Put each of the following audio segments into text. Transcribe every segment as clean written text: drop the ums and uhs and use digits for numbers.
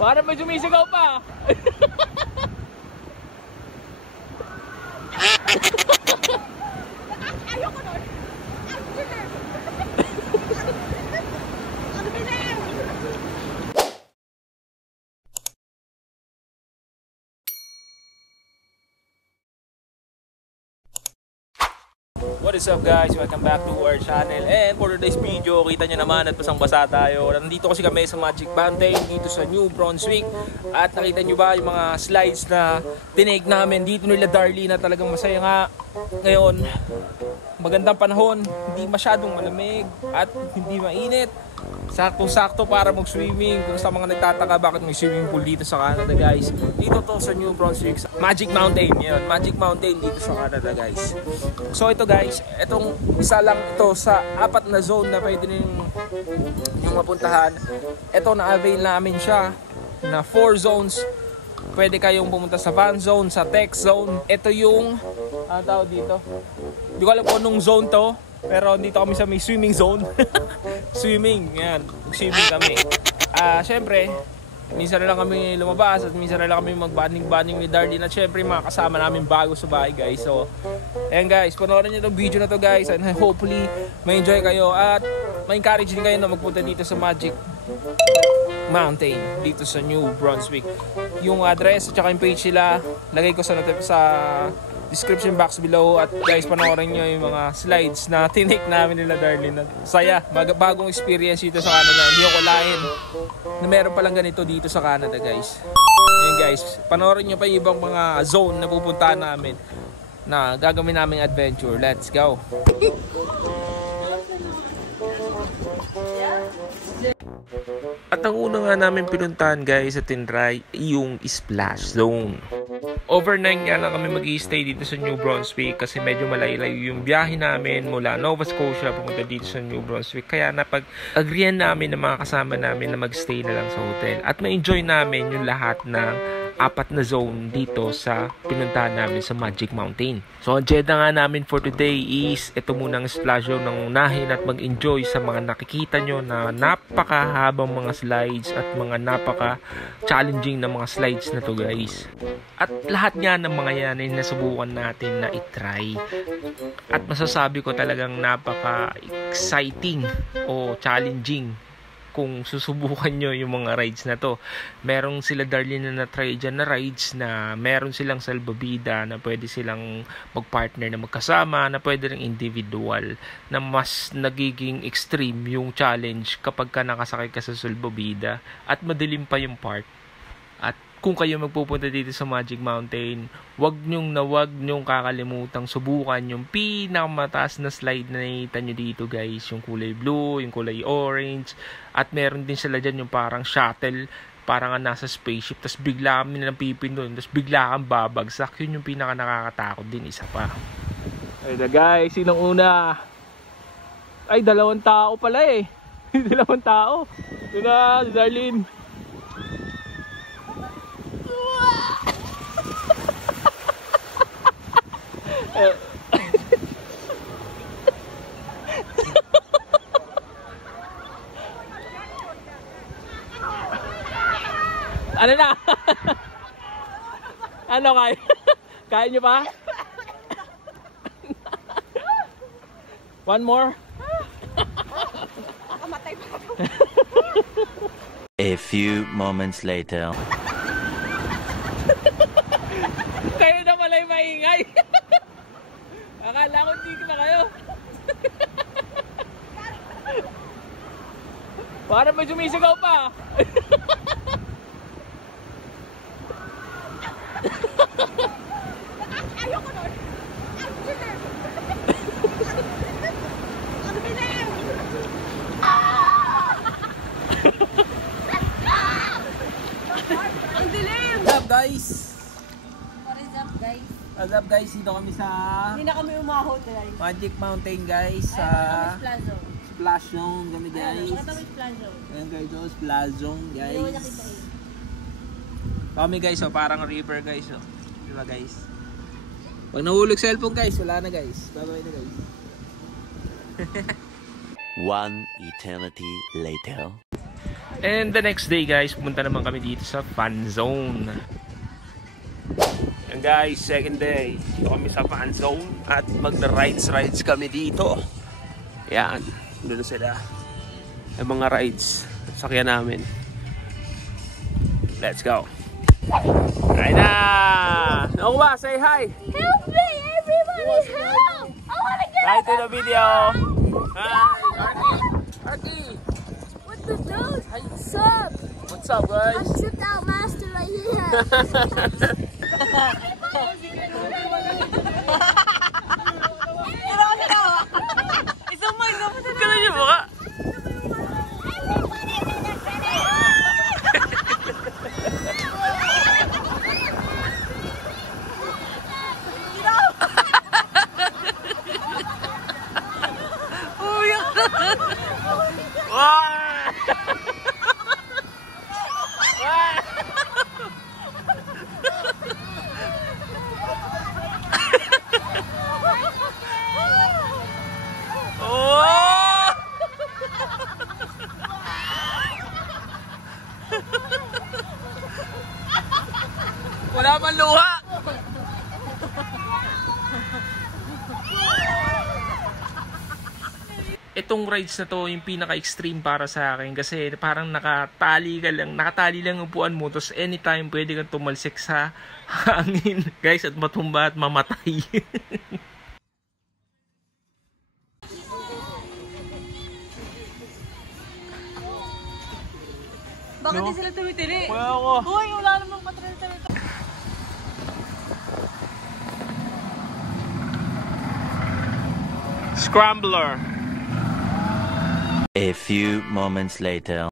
Para may sumisigaw pa. Ayoko nun. What is up guys? Welcome back to our channel. And for today's video, kita nyo naman at basang-basa tayo. Nandito kasi kami sa Magic Mountain dito sa New Brunswick. At nakita nyo ba yung mga slides na tinake namin dito nila Darlene, na talagang masaya nga. Ngayon, magandang panahon, hindi masyadong malamig at hindi mainit. Saktong-sakto para mag-swimming. Kung sa mga nagtataka bakit may swimming pool dito sa Canada guys, dito to sa New Brunswick, Magic Mountain. Yun, Magic Mountain dito sa Canada guys. So ito guys, itong isa lang ito sa 4 na zone na pwede yung mapuntahan. Ito na-avail namin siya na 4 zones. Pwede kayong pumunta sa van zone, sa tech zone. Ito yung tawag dito, hindi ko alam kung anong zone to, pero dito kami sa may swimming zone. Swimming, yan, swimming kami. Syempre, minsan na lang kami lumabas at minsan na lang kami mag-banding ni Darlene. At syempre mga kasama namin bago sa bahay guys. So, ayan guys, panoorin nyo itong video na to guys. And hopefully, may-enjoy kayo at ma-encourage din kayo na magpunta dito sa Magic Mountain dito sa New Brunswick. Yung address at saka yung page nila, lagay ko sa description box below. At guys, panoorin nyo yung mga slides na tinake namin nila Darlene. Saya, bagong experience dito sa Canada. Hindi ko kulain na meron palang ganito dito sa Canada guys. Ayun guys, panoorin nyo pa yung ibang mga zone na pupuntahan namin na gagawin naming adventure. Let's go! At ang una nga namin pinuntahan guys sa tinry yung Splash Zone. Overnight nga lang kami mag-i-stay dito sa New Brunswick kasi medyo malayo-layo yung biyahe namin mula Nova Scotia pumunta dito sa New Brunswick. Kaya napag-agreean namin ng mga kasama namin na mag-stay na lang sa hotel. At ma-enjoy namin yung lahat ng 4 na zone dito sa pinuntahan namin sa Magic Mountain. So ang agenda nga namin for today is ito munang Splash Zone ng unahin at mag-enjoy sa mga nakikita nyo na napakahabang mga slides at mga napaka-challenging na mga slides na to guys. At lahat nga ng mga yan ay nasubukan natin na itry. At masasabi ko talagang napaka-exciting o challenging kung susubukan nyo yung mga rides na to. Meron sila Darlene na na-try dyan na rides na meron silang salbabida na pwede silang mag-partner na magkasama, na pwede rin individual, na mas nagiging extreme yung challenge kapag ka nakasakay ka sa salbabida at madilim pa yung part. At kung kayo magpupunta dito sa Magic Mountain, wag nyong kakalimutang subukan yung pinakamataas na slide na nakita nyo dito guys. Yung kulay blue, yung kulay orange. At meron din sila dyan yung parang shuttle, parang nasa spaceship. Tapos bigla kami nilang pipindon, tapos bigla kang babagsak. Yun yung pinaka nakakatakot din, isa pa. Ay na guys, sinong una? Ay, 2 tao pala eh. 2 tao. Yun na, Darlene. Ano na? Ano kaya? Kaya nyo pa? One more? A few moments later. Kayo na malay maingay. Akala ko hindi na kayo. Para may sumisigaw pa. Ayoko nun. Ang dilim! What's up guys? What is up guys? What's up guys? Dito kami sa Hindi na kami umahon guys. Magic Mountain guys. Sa Splash Zone. Splash Zone kami guys. Ayun, kami Splash Zone. Ayan guys, Splash Zone guys. Hindi mo nakita eh. Kami guys, parang river guys. Diba guys? Pag nahulog cellphone guys, wala na guys. Bye-bye na guys. One eternity later. And the next day guys, pumunta naman kami dito sa Fun Zone. Yan guys, second day. Dito kami sa Fun Zone at magna-rides kami dito. Yan, doon sila. Yung mga rides, sakyan namin. Let's go. Ay na! Nakuha, say hi! Help me! Everybody help! I wanna get Hi to the video! Hi! Arky! What the dude? What's up? What's up guys? I'm tripped out master right here. Kala niyo ba ka? Wala pang luha! Itong rides na to yung pinaka-extreme para sa akin kasi parang nakatali lang upuan mo tapos anytime pwede kang tumalsik sa hangin guys at matumba at mamatay. Bakit di sila tumitili? Wala ako. Hoy, wala namang patril-tril. Scrambler. A few moments later.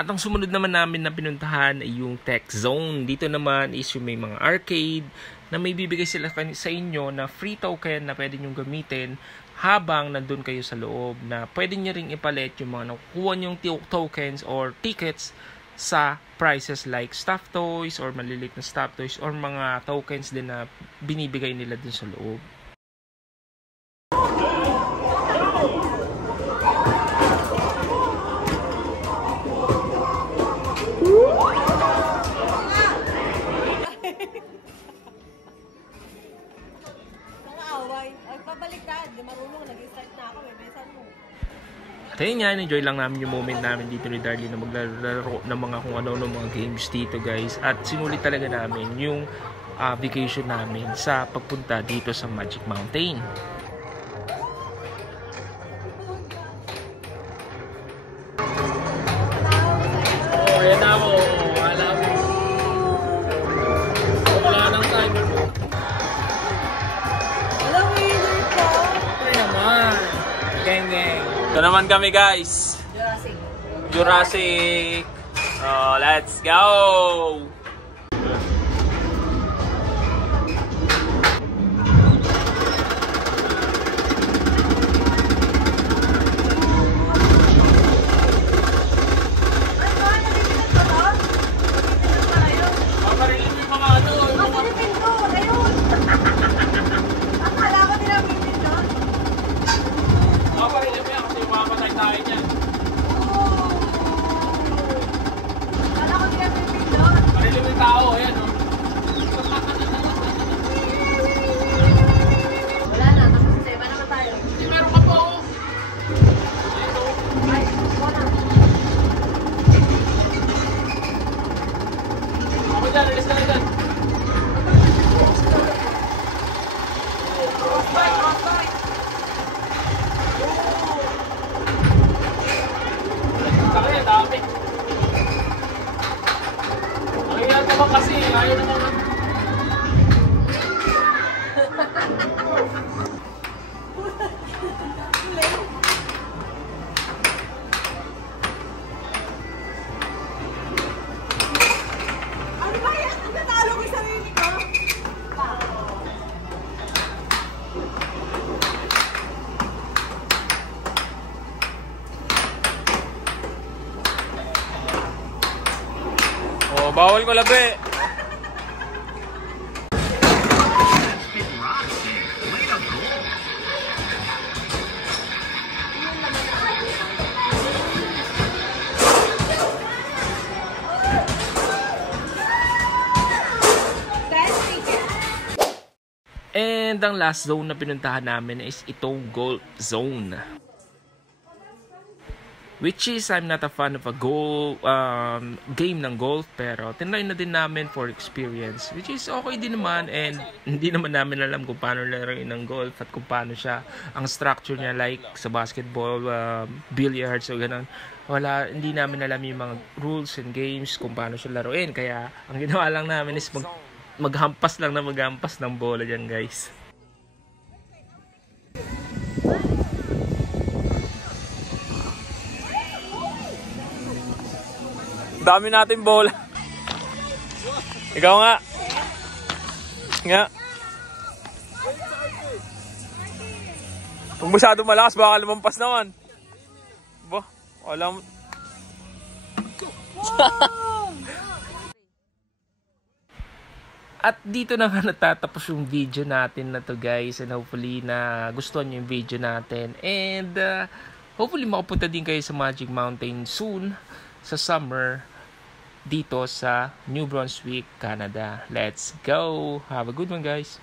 At ang sumunod naman namin na pinuntahan ay yung Tech Zone. Dito naman is yung may mga arcade na may bibigay sila sa inyo na free token na pwede nyong gamitin habang nandun kayo sa loob, na pwede nyo ring ipalit yung mga nakukuha nyong tokens or tickets sa prices like stuffed toys or maliliit na stuffed toys or mga tokens din na binibigay nila dun sa loob. Pabaliktad, di marunong, nag-start na ako, bebesan mo. At ayun nga, enjoy lang namin yung moment namin dito ni Darlene na maglalaro ng mga kung ano mga games dito guys. At sinulit talaga namin yung vacation namin sa pagpunta dito sa Magic Mountain. Oh, yan na ako. Wala mo. Wala nang timer mo. Gang. Ito naman kami guys. Jurassic. Oh, let's go. Kasi ayaw naman. Ano ba yan? Natalo ko yung sarili ko. bawal ko labi. And ang last zone na pinuntahan namin is itong golf zone. Which is, I'm not a fan of a game ng golf, pero tinry na din namin for experience. Which is okay din naman, and hindi naman namin alam kung paano laruin ng golf at kung paano siya, ang structure niya like sa basketball, billiards o ganun. Hindi namin alam yung mga rules and games kung paano siya laruin. Kaya ang ginawa lang namin is maghampas ng bola dyan, guys. Dami natin bola. Ikaw nga. Nga. Kung masyado malakas, baka lumampas naman. Ba, alam. At dito na nga natatapos yung video natin na to, guys, and hopefully na gustuhan nyo yung video natin, and hopefully makapunta din kayo sa Magic Mountain soon sa summer dito sa New Brunswick, Canada. Let's go! Have a good one, guys!